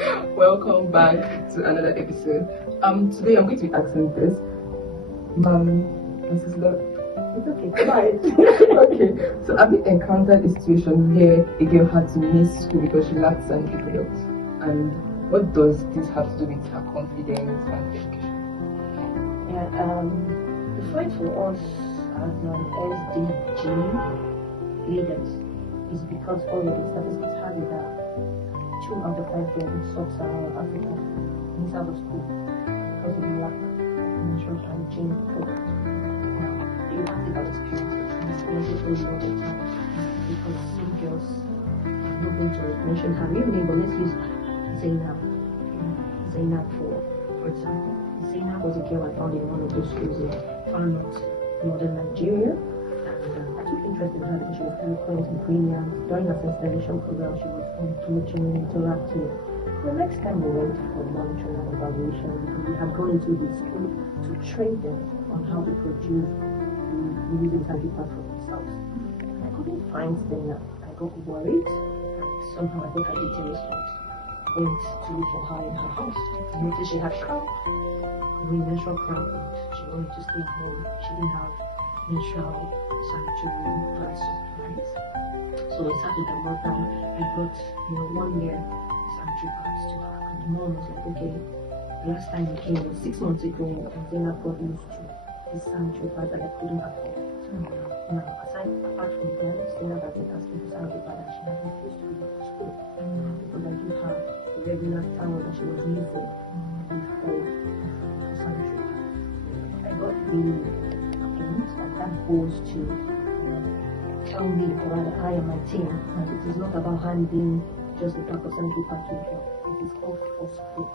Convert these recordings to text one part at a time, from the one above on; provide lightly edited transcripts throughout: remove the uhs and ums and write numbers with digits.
Welcome back to another episode. Today I'm going to be asking this. Mrs. Love. It's okay, bye. Okay, so have you encountered a situation where a girl had to miss school because she lacked sanitary products? And what does this have to do with her confidence and education? Yeah, the fight for us as SDG leaders is because already statistics have it that 2 out of 5 girls in sub-Saharan Africa miss out of school because of the lack of menstrual hygiene products. Now, you have to have experience this all the time because some girls are not going to mention her real name, but let's use Zainab. Zainab for example. Zainab was a girl I found in one of those schools in far northern Nigeria. I took interest in her because she was eloquent and brilliant. During our sensitization program, she was encouraging, interactive. The next time we went for lunch or evaluation, we had gone into the school to train them on how to produce the using sanitary pads for themselves. I couldn't find Zainab. I got worried, and somehow I got her details right. Went to look for her in her house. I noticed she had cramp, menstrual cramp, and she wanted to stay home. She didn't have menstrual sanitary pads supplies. So I sat with her mother. I brought 1 year sanitary pads to her. And the mom was like, okay, last time I came was 6 months ago, and then I got used to these sanitary pads that I couldn't afford. Now, apart from them, Zainab has been asking for sanitary pads and she has refused to go to school. Because I give her the regular towel that she was using before the sanitary pads. I got really and that goes to tell me, or rather I and my team, that it is not about handing just the type of sanitary pad to her. It is all forceful.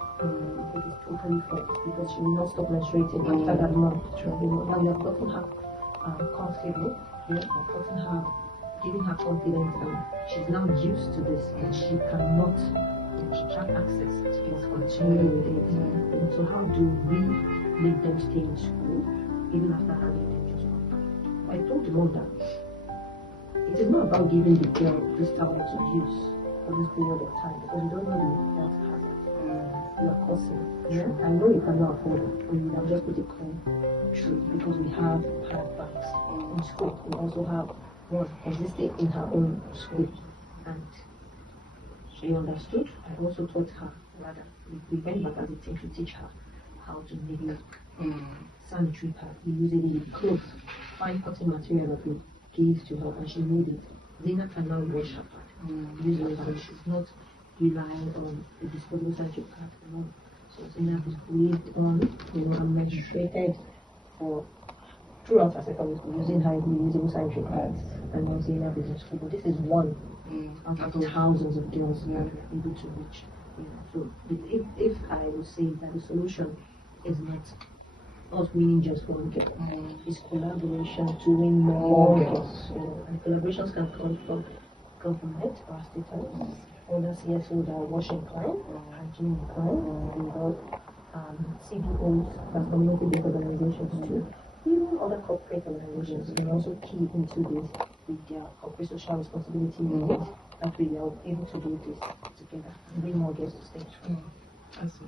It is totally false because she will not stop menstruating after that month. Now we have gotten her comfortable, gotten her, giving her confidence, and she's now used to this, and she cannot have access to this continually with it. So how do we make them stay in school even after having them just one time? I told the mom that it is not about giving the girl this towel to use for this period of time because you don't know the health hazard you are causing. I know you cannot afford it, but you have just put it clean. True, because we have pad bags in school. We also have one existing in her own school, and she understood. I also taught her, rather, we went back as a team to teach her how to make sanitary pad. We usually with clothes, fine cotton material that we gave to her, and she made it. Zainab can now wash her pad using it, she's not relying on the disposable sanitary pad alone. So Zainab is lived on, and menstruated for throughout her secondary school using her reusable sanitary pads, and now Zainab is in school. But this is one out of thousands of girls that we're able to reach. So if I would say that the solution is not us winning just one girl, it's collaboration to win more girls. And collaborations can come from government, our state other CSOs that are washing client, hygiene client, CBOs, and community-based organizations too. Even other corporate organizations can also key into this with their corporate social responsibility units. That way they are able to do this together and bring more girls to stage. That's